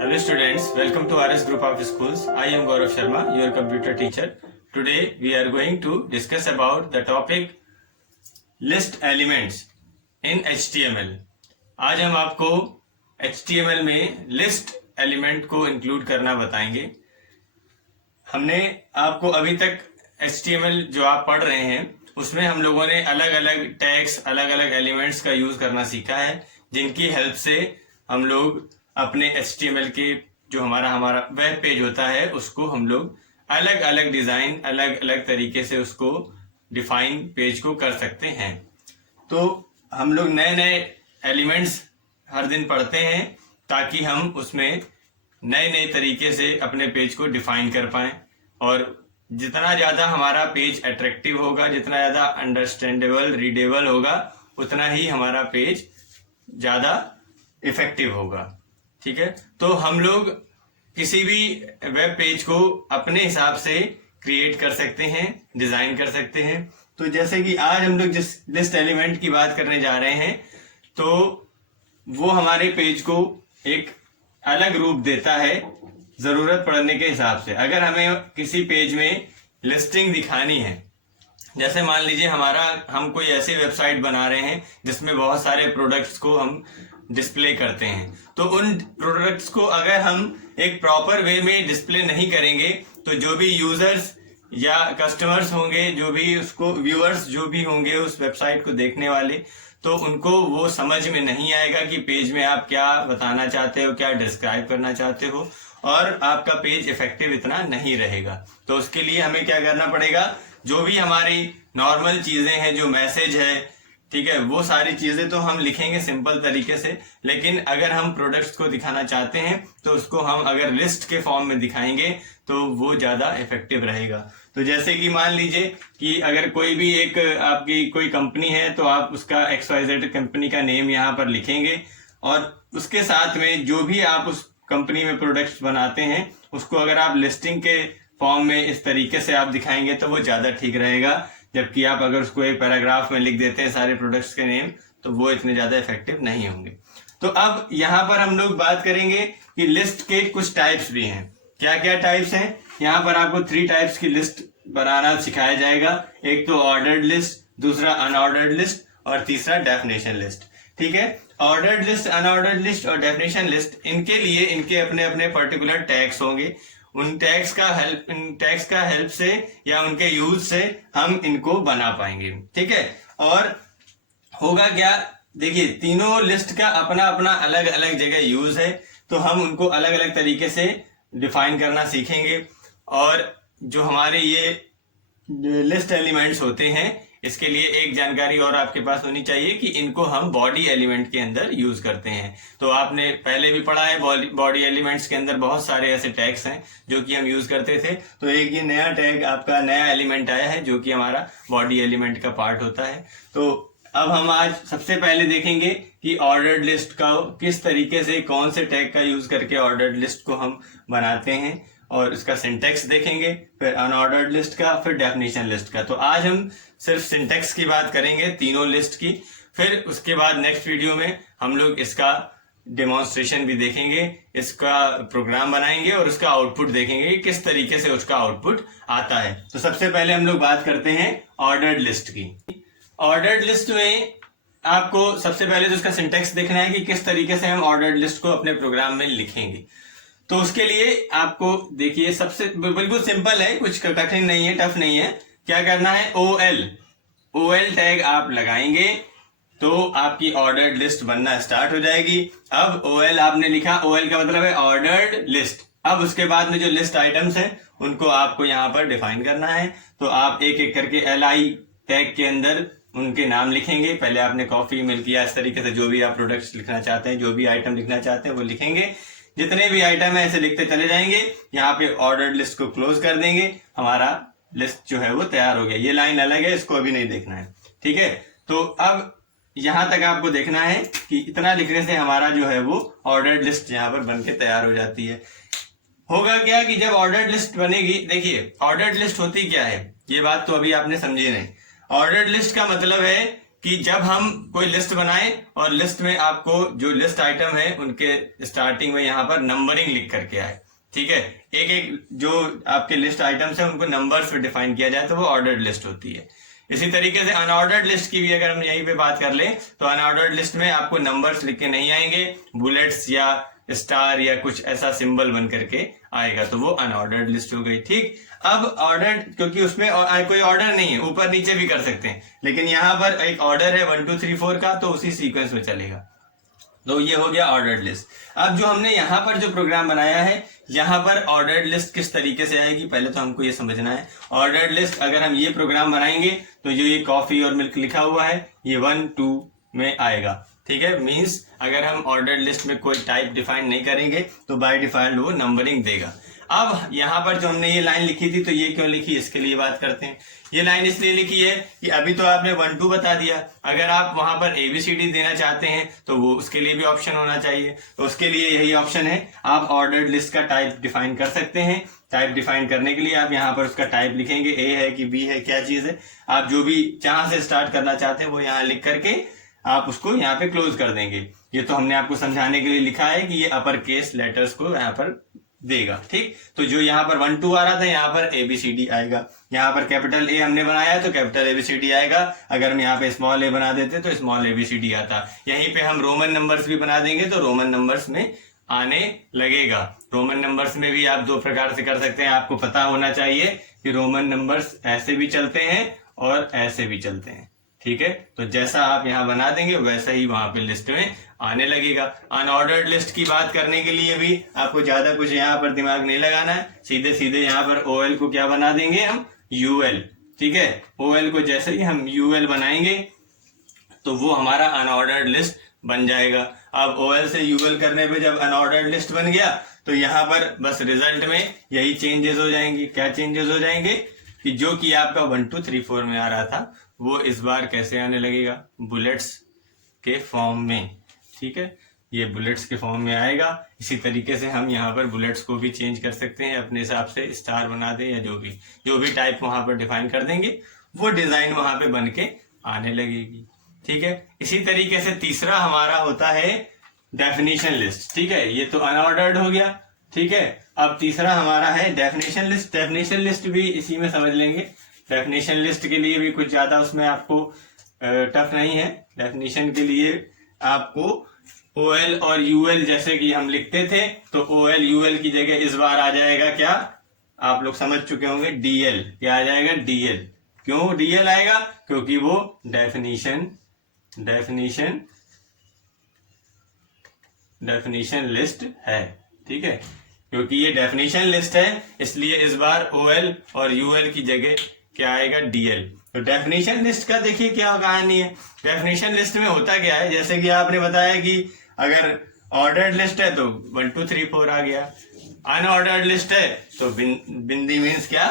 Hello students, welcome to RS Group of Schools. I am Gaurav Sharma, your computer teacher. Today we are going to discuss about the topic list elements in HTML. आज हम आपको HTML में list element को include करना बताएंगे. हमने आपको अभी तक HTML जो आप पढ़ रहे हैं उसमें हम लोगों ने अलग अलग टैग्स, अलग अलग एलिमेंट्स का यूज करना सीखा है, जिनकी हेल्प से हम लोग अपने HTML के जो हमारा वेब पेज होता है उसको हम लोग अलग अलग डिजाइन, अलग अलग तरीके से उसको डिफाइन पेज को कर सकते हैं. तो हम लोग नए नए एलिमेंट्स हर दिन पढ़ते हैं ताकि हम उसमें नए नए तरीके से अपने पेज को डिफाइन कर पाएं, और जितना ज़्यादा हमारा पेज अट्रैक्टिव होगा, जितना ज़्यादा अंडरस्टैंडेबल, रीडेबल होगा, उतना ही हमारा पेज ज़्यादा इफेक्टिव होगा. ठीक है, तो हम लोग किसी भी वेब पेज को अपने हिसाब से क्रिएट कर सकते हैं, डिज़ाइन कर सकते हैं. तो जैसे कि आज हम लोग जिस लिस्ट एलिमेंट की बात करने जा रहे हैं तो वो हमारे पेज को एक अलग रूप देता है ज़रूरत पड़ने के हिसाब से. अगर हमें किसी पेज में लिस्टिंग दिखानी है, जैसे मान लीजिए हम कोई ऐसी वेबसाइट बना रहे हैं जिसमें बहुत सारे प्रोडक्ट्स को हम डिस्प्ले करते हैं, तो उन प्रोडक्ट्स को अगर हम एक प्रॉपर वे में डिस्प्ले नहीं करेंगे तो जो भी यूजर्स या कस्टमर्स होंगे, जो भी उसको व्यूअर्स जो भी होंगे उस वेबसाइट को देखने वाले, तो उनको वो समझ में नहीं आएगा कि पेज में आप क्या बताना चाहते हो, क्या डिस्क्राइब करना चाहते हो, और आपका पेज इफेक्टिव इतना नहीं रहेगा. तो उसके लिए हमें क्या करना पड़ेगा, जो भी हमारी नॉर्मल चीजें हैं, जो मैसेज है, ठीक है, वो सारी चीजें तो हम लिखेंगे सिंपल तरीके से, लेकिन अगर हम प्रोडक्ट्स को दिखाना चाहते हैं तो उसको हम अगर लिस्ट के फॉर्म में दिखाएंगे तो वो ज्यादा इफेक्टिव रहेगा. तो जैसे कि मान लीजिए कि अगर कोई भी एक आपकी कोई कंपनी है तो आप उसका XYZ कंपनी का नेम यहाँ पर लिखेंगे, और उसके साथ में जो भी आप उस कंपनी में प्रोडक्ट्स बनाते हैं उसको अगर आप लिस्टिंग के फॉर्म में इस तरीके से आप दिखाएंगे तो वो ज्यादा ठीक रहेगा. जबकि आप अगर उसको एक पैराग्राफ में लिख देते हैं सारे प्रोडक्ट्स के नेम, तो वो इतने ज्यादा इफेक्टिव नहीं होंगे. तो अब यहाँ पर हम लोग बात करेंगे कि लिस्ट के कुछ टाइप्स भी हैं. क्या क्या टाइप्स हैं? यहाँ पर आपको 3 टाइप्स की लिस्ट बनाना सिखाया जाएगा. एक तो ऑर्डर्ड लिस्ट, दूसरा अनऑर्डर्ड लिस्ट, और तीसरा डेफिनेशन लिस्ट. ठीक है, ऑर्डर्ड लिस्ट, अनऑर्डर्ड लिस्ट और डेफिनेशन लिस्ट, इनके लिए इनके अपने अपने पर्टिकुलर टैग्स होंगे. उन टैग्स का हेल्प से या उनके यूज से हम इनको बना पाएंगे. ठीक है, और होगा क्या, देखिए तीनों लिस्ट का अपना अपना अलग अलग जगह यूज है, तो हम उनको अलग अलग तरीके से डिफाइन करना सीखेंगे. और जो हमारे ये लिस्ट एलिमेंट्स होते हैं, इसके लिए एक जानकारी और आपके पास होनी चाहिए कि इनको हम बॉडी एलिमेंट के अंदर यूज करते हैं. तो आपने पहले भी पढ़ा है, बॉडी एलिमेंट्स के अंदर बहुत सारे ऐसे टैग्स हैं जो कि हम यूज करते थे. तो एक ये नया टैग, आपका नया एलिमेंट आया है जो कि हमारा बॉडी एलिमेंट का पार्ट होता है. तो अब हम आज सबसे पहले देखेंगे कि ऑर्डर्ड लिस्ट का किस तरीके से, कौन से टैग का यूज करके ऑर्डर्ड लिस्ट को हम बनाते हैं, और इसका सिंटेक्स देखेंगे, फिर अनऑर्डर्ड लिस्ट का, फिर डेफिनेशन लिस्ट का. तो आज हम सिर्फ सिंटेक्स की बात करेंगे तीनों लिस्ट की. फिर उसके बाद नेक्स्ट वीडियो में हम लोग इसका डेमोन्स्ट्रेशन भी देखेंगे, इसका प्रोग्राम बनाएंगे और उसका आउटपुट देखेंगे कि किस तरीके से उसका आउटपुट आता है. तो सबसे पहले हम लोग बात करते हैं ऑर्डर्ड लिस्ट की. ऑर्डर्ड लिस्ट में आपको सबसे पहले तो उसका सिंटेक्स देखना है कि किस तरीके से हम ऑर्डर्ड लिस्ट को अपने प्रोग्राम में लिखेंगे. तो उसके लिए आपको देखिए, सबसे बिल्कुल सिंपल है, कुछ कठिन नहीं है, टफ नहीं है. क्या करना है, OL टैग आप लगाएंगे तो आपकी ऑर्डर्ड लिस्ट बनना स्टार्ट हो जाएगी. अब OL आपने लिखा, OL का मतलब है ऑर्डर्ड लिस्ट. अब उसके बाद में जो लिस्ट आइटम्स हैं उनको आपको यहाँ पर डिफाइन करना है. तो आप एक एक करके LI टैग के अंदर उनके नाम लिखेंगे. पहले आपने कॉफी, मिल्क, या इस तरीके से जो भी आप प्रोडक्ट्स लिखना चाहते हैं, जो भी आइटम लिखना चाहते हैं वो लिखेंगे. जितने भी आइटम है ऐसे लिखते चले जाएंगे. यहाँ पे ऑर्डर्ड लिस्ट को क्लोज कर देंगे. हमारा लिस्ट जो है वो तैयार हो गया. ये लाइन अलग है, इसको अभी नहीं देखना है. ठीक है, तो अब यहां तक आपको देखना है कि इतना लिखने से हमारा जो है वो ऑर्डर्ड लिस्ट यहाँ पर बनके तैयार हो जाती है. होगा क्या कि जब ऑर्डर्ड लिस्ट बनेगी, देखिए ऑर्डर्ड लिस्ट होती क्या है, ये बात तो अभी आपने समझी नहीं. ऑर्डर्ड लिस्ट का मतलब है कि जब हम कोई लिस्ट बनाएं और लिस्ट में आपको जो लिस्ट आइटम है उनके स्टार्टिंग में यहाँ पर नंबरिंग लिख करके आए, ठीक है। एक एक जो आपके लिस्ट आइटम्स है उनको नंबर्स में डिफाइन किया जाए तो वो ऑर्डर्ड लिस्ट होती है। इसी तरीके से अनऑर्डर्ड लिस्ट की भी अगर हम यहीं पे बात कर लें तो अनऑर्डर्ड लिस्ट में आपको नंबर्स लिख के नहीं आएंगे, बुलेट्स या स्टार या कुछ ऐसा सिंबल बन करके आएगा, तो वो अनऑर्डर्ड लिस्ट हो गई। ठीक, अब ऑर्डर्ड, क्योंकि उसमें कोई ऑर्डर नहीं है, ऊपर नीचे भी कर सकते हैं, लेकिन यहाँ पर एक ऑर्डर है 1 2 3 4 का, तो उसी सीक्वेंस में चलेगा। तो ये हो गया ऑर्डर्ड लिस्ट। अब जो हमने यहाँ पर जो प्रोग्राम बनाया है, यहाँ पर ऑर्डर्ड लिस्ट किस तरीके से आएगी पहले तो हमको ये समझना है। ऑर्डर्ड लिस्ट अगर हम ये प्रोग्राम बनाएंगे तो जो ये कॉफी और मिल्क लिखा हुआ है ये 1 2 में आएगा, ठीक है। मींस अगर हम ऑर्डर्ड लिस्ट में कोई टाइप डिफाइन नहीं करेंगे तो बाय डिफॉल्ट वो नंबरिंग देगा। अब यहाँ पर जो हमने ये लाइन लिखी थी, तो ये क्यों लिखी इसके लिए बात करते हैं। ये लाइन इसलिए लिखी है कि अभी तो आपने 1 2 बता दिया, अगर आप वहां पर ABCD देना चाहते हैं तो वो उसके लिए भी ऑप्शन होना चाहिए। तो उसके लिए यही ऑप्शन है, आप ऑर्डर्ड लिस्ट का टाइप डिफाइन कर सकते हैं। टाइप डिफाइन करने के लिए आप यहाँ पर उसका टाइप लिखेंगे, A है कि B है, क्या चीज है, आप जो भी जहां से स्टार्ट करना चाहते हैं वो यहाँ लिख करके आप उसको यहाँ पे क्लोज कर देंगे। ये तो हमने आपको समझाने के लिए लिखा है कि ये अपर केस लेटर्स को यहाँ पर देगा, ठीक। तो जो यहाँ पर 1 2 आ रहा था यहाँ पर ABCD आएगा, यहाँ पर कैपिटल A हमने बनाया है तो कैपिटल ABCD आएगा। अगर हम यहाँ पे स्मॉल a बना देते तो स्मॉल ABCD आता। यहीं पे हम रोमन नंबर्स भी बना देंगे तो रोमन नंबर्स में आने लगेगा। रोमन नंबर्स में भी आप 2 प्रकार से कर सकते हैं। आपको पता होना चाहिए कि रोमन नंबर्स ऐसे भी चलते हैं और ऐसे भी चलते हैं, ठीक है। तो जैसा आप यहाँ बना देंगे वैसा ही वहां पे लिस्ट में आने लगेगा। अनऑर्डर्ड लिस्ट की बात करने के लिए भी आपको ज्यादा कुछ यहाँ पर दिमाग नहीं लगाना है, सीधे सीधे यहाँ पर OL को क्या बना देंगे हम, UL, ठीक है। OL को जैसे ही हम UL बनाएंगे तो वो हमारा अनऑर्डर्ड लिस्ट बन जाएगा। अब OL से UL करने पे जब अनऑर्डर्ड लिस्ट बन गया तो यहाँ पर बस रिजल्ट में यही चेंजेस हो जाएंगे। क्या चेंजेस हो जाएंगे कि जो कि आपका 1 2 3 4 में आ रहा था वो इस बार कैसे आने लगेगा, बुलेट्स के फॉर्म में, ठीक है। ये बुलेट्स के फॉर्म में आएगा। इसी तरीके से हम यहाँ पर बुलेट्स को भी चेंज कर सकते हैं अपने हिसाब से, स्टार बना दें या जो भी टाइप वहां पर डिफाइन कर देंगे वो डिजाइन वहां पे बन के आने लगेगी, ठीक है। इसी तरीके से तीसरा हमारा होता है डेफिनेशन लिस्ट, ठीक है। ये तो अनऑर्डर्ड हो गया, ठीक है। अब तीसरा हमारा है डेफिनेशन लिस्ट। डेफिनेशन लिस्ट भी इसी में समझ लेंगे। डेफिनेशन लिस्ट के लिए भी कुछ ज्यादा उसमें आपको टफ नहीं है। डेफिनेशन के लिए आपको OL और UL जैसे कि हम लिखते थे तो OL UL की जगह इस बार आ जाएगा क्या, आप लोग समझ चुके होंगे, DL। क्या आ जाएगा, DL। क्यों DL आएगा, क्योंकि वो डेफिनेशन लिस्ट है, ठीक है। क्योंकि ये डेफिनेशन लिस्ट है इसलिए इस बार OL और UL की जगह क्या आएगा, DL। तो डेफिनेशन लिस्ट का देखिए क्या कहानी है। डेफिनेशन लिस्ट में होता क्या है, जैसे कि आपने बताया कि अगर ऑर्डर्ड लिस्ट है तो 1 2 3 4 आ गया, अनऑर्डर्ड लिस्ट है तो बिंदी मीन्स क्या,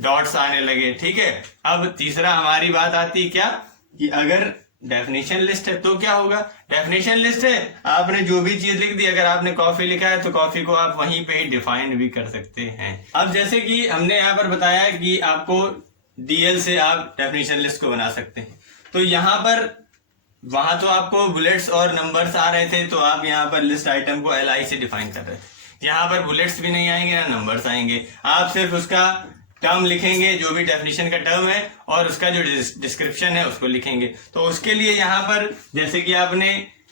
डॉट्स आने लगे, ठीक है। अब तीसरा हमारी बात आती क्या कि अगर डेफिनेशन लिस्ट है तो क्या होगा। डेफिनेशन लिस्ट है, आपने जो भी चीज लिख दी, अगर आपने कॉफी लिखा है तो कॉफी को आप वहीं पे ही डिफाइन भी कर सकते हैं। अब जैसे कि हमने यहाँ पर बताया कि आपको DL से आप डेफिनेशन लिस्ट को बना सकते हैं, तो यहाँ पर वहां तो आपको बुलेट्स और नंबर्स आ रहे थे तो आप यहाँ पर लिस्ट आइटम को LI से डिफाइन कर रहे थे। यहाँ पर बुलेट्स भी नहीं आएंगे ना नंबर्स आएंगे, आप सिर्फ उसका टर्म लिखेंगे जो भी डेफिनेशन का टर्म है और उसका जो डिस्क्रिप्शन है उसको लिखेंगे। तो उसके लिए यहाँ पर जैसे कि आपने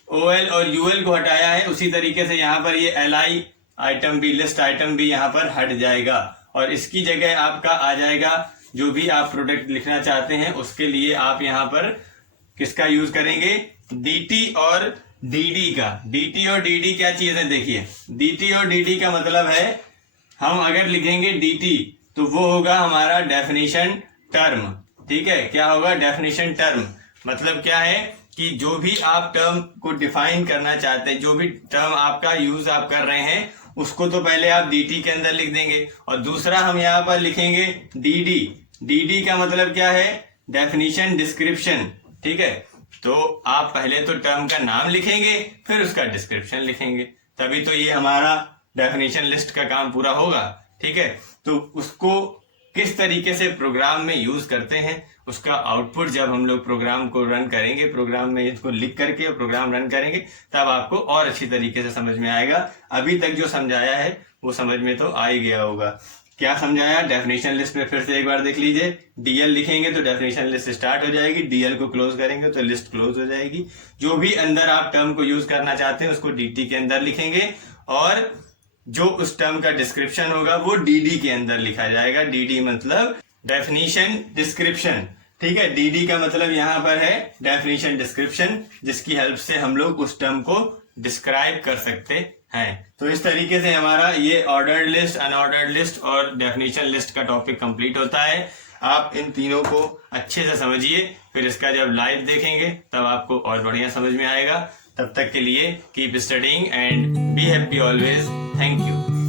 OL और UL को हटाया है उसी तरीके से यहाँ पर ये LI आइटम भी, लिस्ट आइटम भी यहाँ पर हट जाएगा और इसकी जगह आपका आ जाएगा जो भी आप प्रोडक्ट लिखना चाहते हैं उसके लिए आप यहाँ पर किसका यूज करेंगे, DT और DD का। DT और DD क्या चीज है, देखिए DT और DD का मतलब है हम अगर लिखेंगे DT तो वो होगा हमारा डेफिनेशन टर्म, ठीक है। क्या होगा, डेफिनेशन टर्म। मतलब क्या है कि जो भी आप टर्म को डिफाइन करना चाहते हैं, जो भी टर्म आपका यूज आप कर रहे हैं उसको तो पहले आप DT के अंदर लिख देंगे और दूसरा हम यहाँ पर लिखेंगे DD। DD का मतलब क्या है, डेफिनेशन डिस्क्रिप्शन, ठीक है। तो आप पहले तो टर्म का नाम लिखेंगे फिर उसका डिस्क्रिप्शन लिखेंगे, तभी तो ये हमारा डेफिनेशन लिस्ट का काम पूरा होगा, ठीक है। तो उसको किस तरीके से प्रोग्राम में यूज करते हैं, उसका आउटपुट जब हम लोग प्रोग्राम को रन करेंगे, प्रोग्राम में इसको लिख करके प्रोग्राम रन करेंगे, तब आपको और अच्छी तरीके से समझ में आएगा। अभी तक जो समझाया है वो समझ में तो आ ही गया होगा। क्या समझाया, डेफिनेशन लिस्ट में फिर से एक बार देख लीजिए। डीएल लिखेंगे तो डेफिनेशन लिस्ट स्टार्ट हो जाएगी, डीएल को क्लोज करेंगे तो लिस्ट क्लोज हो जाएगी। जो भी अंदर आप टर्म को यूज करना चाहते हैं उसको डीटी के अंदर लिखेंगे, और जो उस टर्म का डिस्क्रिप्शन होगा वो डीडी के अंदर लिखा जाएगा। डीडी मतलब डेफिनेशन डिस्क्रिप्शन, ठीक है। डीडी का मतलब यहां पर है डेफिनेशन डिस्क्रिप्शन, जिसकी हेल्प से हम लोग उस टर्म को डिस्क्राइब कर सकते हैं। तो इस तरीके से हमारा ये ऑर्डर्ड लिस्ट, अनऑर्डर्ड लिस्ट और डेफिनेशन लिस्ट का टॉपिक कंप्लीट होता है। आप इन तीनों को अच्छे से समझिए, फिर इसका जब लाइव देखेंगे तब आपको और बढ़िया समझ में आएगा। तब तक के लिए keep studying and be happy always. Thank you.